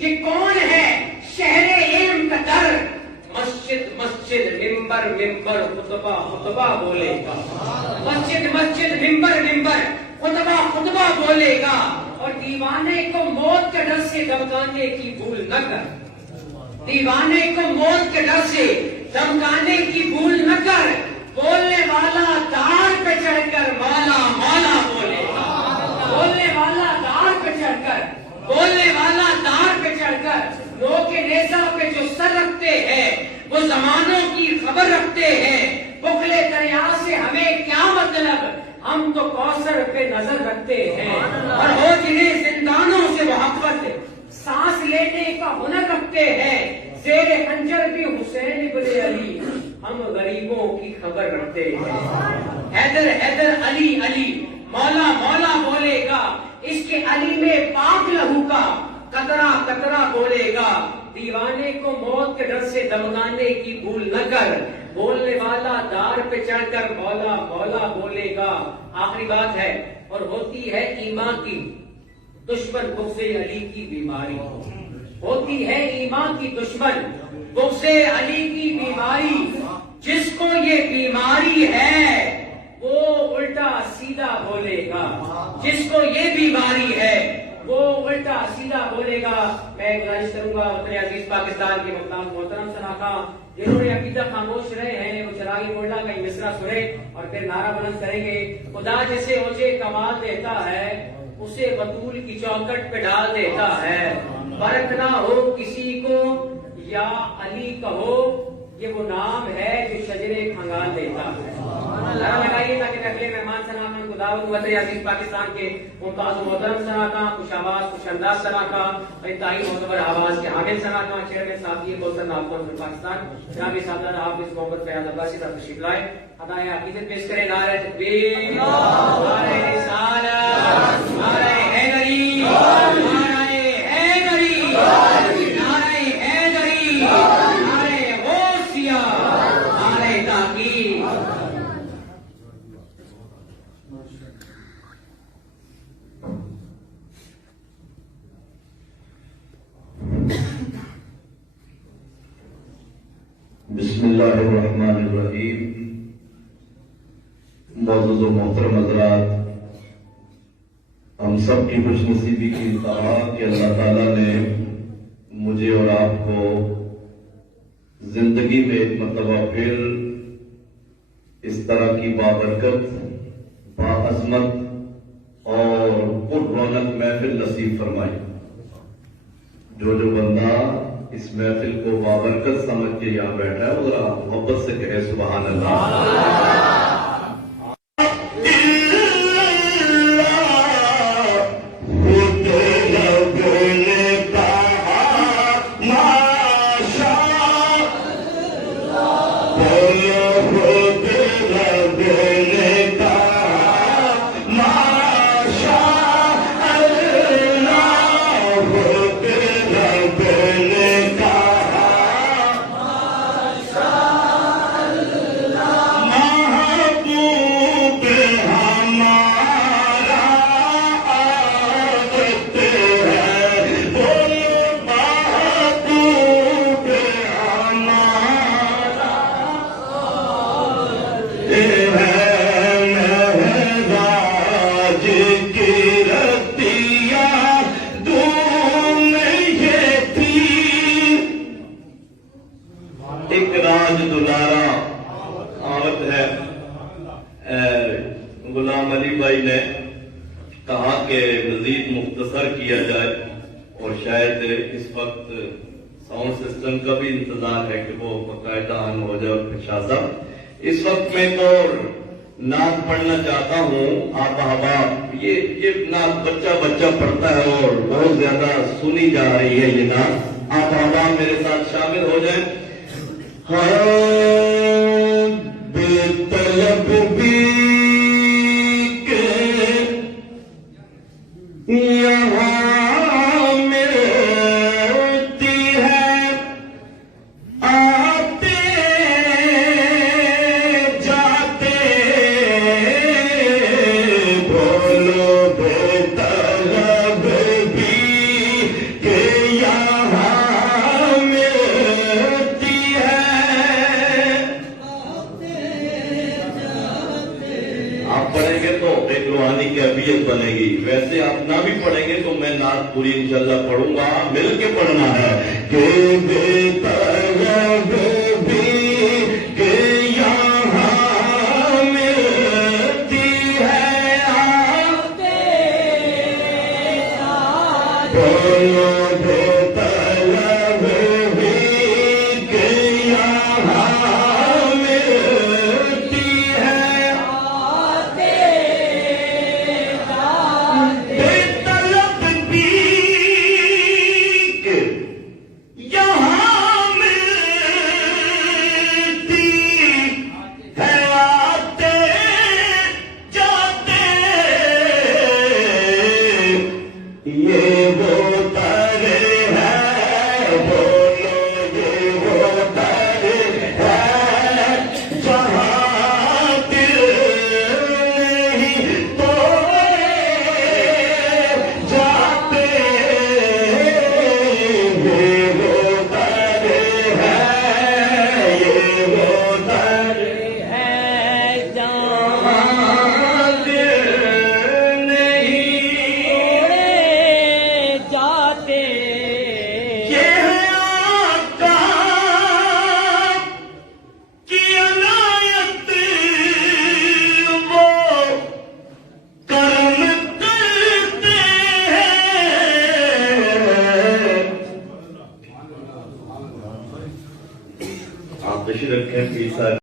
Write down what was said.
یہ کون ہے شہر علم کا در، مسجد مسجد ممبر ممبر خطبہ خطبہ بولے گا، مسجد مسجد ممبر ممبر خطبہ خطبہ بولے گا، اور دیوانے کو موت کے ڈر سے دمکانے کی بھول نہ کر، دیوانے کو موت کے ڈر سے دمکانے کی بھول نہ کر، بولنے والا دار پہ چڑھ کر مولا مولا بولے گا، بولنے والا دار پہ چڑھ کر، بولنے والا دار پہ چڑھ کر، لوگ کے نیزہ پہ جو سر رکھتے ہیں وہ زمانوں کی خبر رکھتے ہیں، بخلے دریا سے ہمیں کیا مطلب، ہم تو کوثر پہ نظر رکھتے ہیں، اور ہو جنہیں زندانوں سے محبت سانس لینے کا ہنر رکھتے ہیں، زیر خنجر بھی حسین ابن علی، ہم غریبوں کی خبر رکھتے ہیں، حیدر حیدر علی علی مولا مولا بولے گا، اس کے علی میں پاک لہو کا قطرہ قطرہ بولے گا، دیوانے کو موت کے ڈر سے دمکانے کی بھول نہ کر، بولنے والا دار پہ چڑھ کر مولا مولا بولے گا۔ آخری بات ہے، اور ہوتی ہے ایمان کی دشمن بغض علی کی بیماری، ہوتی ہے ایمان کی دشمن بغض علی کی بیماری، جس کو یہ بیماری ہے وہ الٹا سیدھا بولے گا، جس کو یہ بیماری ہے وہ الٹا سیدھا بولے گا۔ میں گزارش کروں گا وطن عزیز پاکستان کے محترم شناخواں جنہوں نے ابھی تک خاموش رہے ہیں، وہ چراغی بولنا کا یہ مصرع سنیں اور پھر نعرہ بلند کریں گے۔ خدا جسے اوجے کمال دیتا ہے اسے بطول کی چوکٹ پہ ڈال دیتا ہے، فرق نہ ہو کسی کو یا علی کہو، یہ وہ نام ہے جو شجرے کھنگال دیتا ہے۔ نعرہ لگائیے تاکہ اگلے مہمان شناخواں کو دعوت وطن عزیز پاکستان کے ممتاز و محترم شناخواں، خوش آواز خوش انداز شناخواں، انتہائی معتبر آواز کے حامل شناخواں، چیئرمین صافی کوثر ناب کونسل پاکستان جناب سعادت حافظ محمد فیاض عباسی صاحب تشریف لائے، ادائے عقیدت پیش کریں۔ نعرہ تکبیر، نعرہ رسالت، نعرہ حیدری، نعرہ حیدری، نعرہ حیدری، نعرہ غوثیہ، نعرہ تحقیق۔ بسم اللہ الرحمن الرحیم۔ معزز و محترم حضرات، ہم سب کی خوش نصیبی کی انتہا کہ اللہ تعالیٰ نے مجھے اور آپ کو زندگی میں ایک مرتبہ پھر اس طرح کی بابرکت، باعظمت اور پر رونق محفل نصیب فرمائی۔ جو بندہ اس محفل کو بابرکت سمجھ کے یہاں بیٹھا ہے وہ ذرا محبت سے کہے سبحان اللہ۔ غلام علی بھائی نے کہا کہ مزید مختصر کیا جائے، اور شاید اس وقت ساؤنڈ سسٹم کا بھی انتظار ہے کہ وہ باقاعدہ آن ہو جائے۔ اور شاہ صاحب اس وقت میں تو نعت پڑھنا چاہتا ہوں، آپ احباب یہ نعت بچہ بچہ پڑھتا ہے اور بہت زیادہ سنی جا رہی ہے یہ نعت، آپ احباب میرے ساتھ شامل ہو جائیں۔ بے طلب بھی یہاں ملتی ہے، آتے جاتے بولو بے طلب بھی کہ یہاں شریعت بنے گی. ویسے آپ نہ بھی پڑھیں گے تو میں نعت پوری انشاءاللہ پڑھوں گا, مل کے پڑھنا ہے. کہ بے طلب بھی کہ یہاں ملتی ہے آتے بولو بے طلب بھی کہ یہاں ملتی ہے آتے بے طلب بھی کہ یہاں ملتی ہے آتے جاتے یہ وہ در ہے بولو یہ وہ در ہے جہاں دل نہیں توڑے جاتے یہ وہ در ہے یہ وہ در ہے جہاں دل نہیں جاتے یہ ہے آقا کی عنایت وہ کرم کرتے ہیں. آپ تشریف رکھیں پیر صاحب.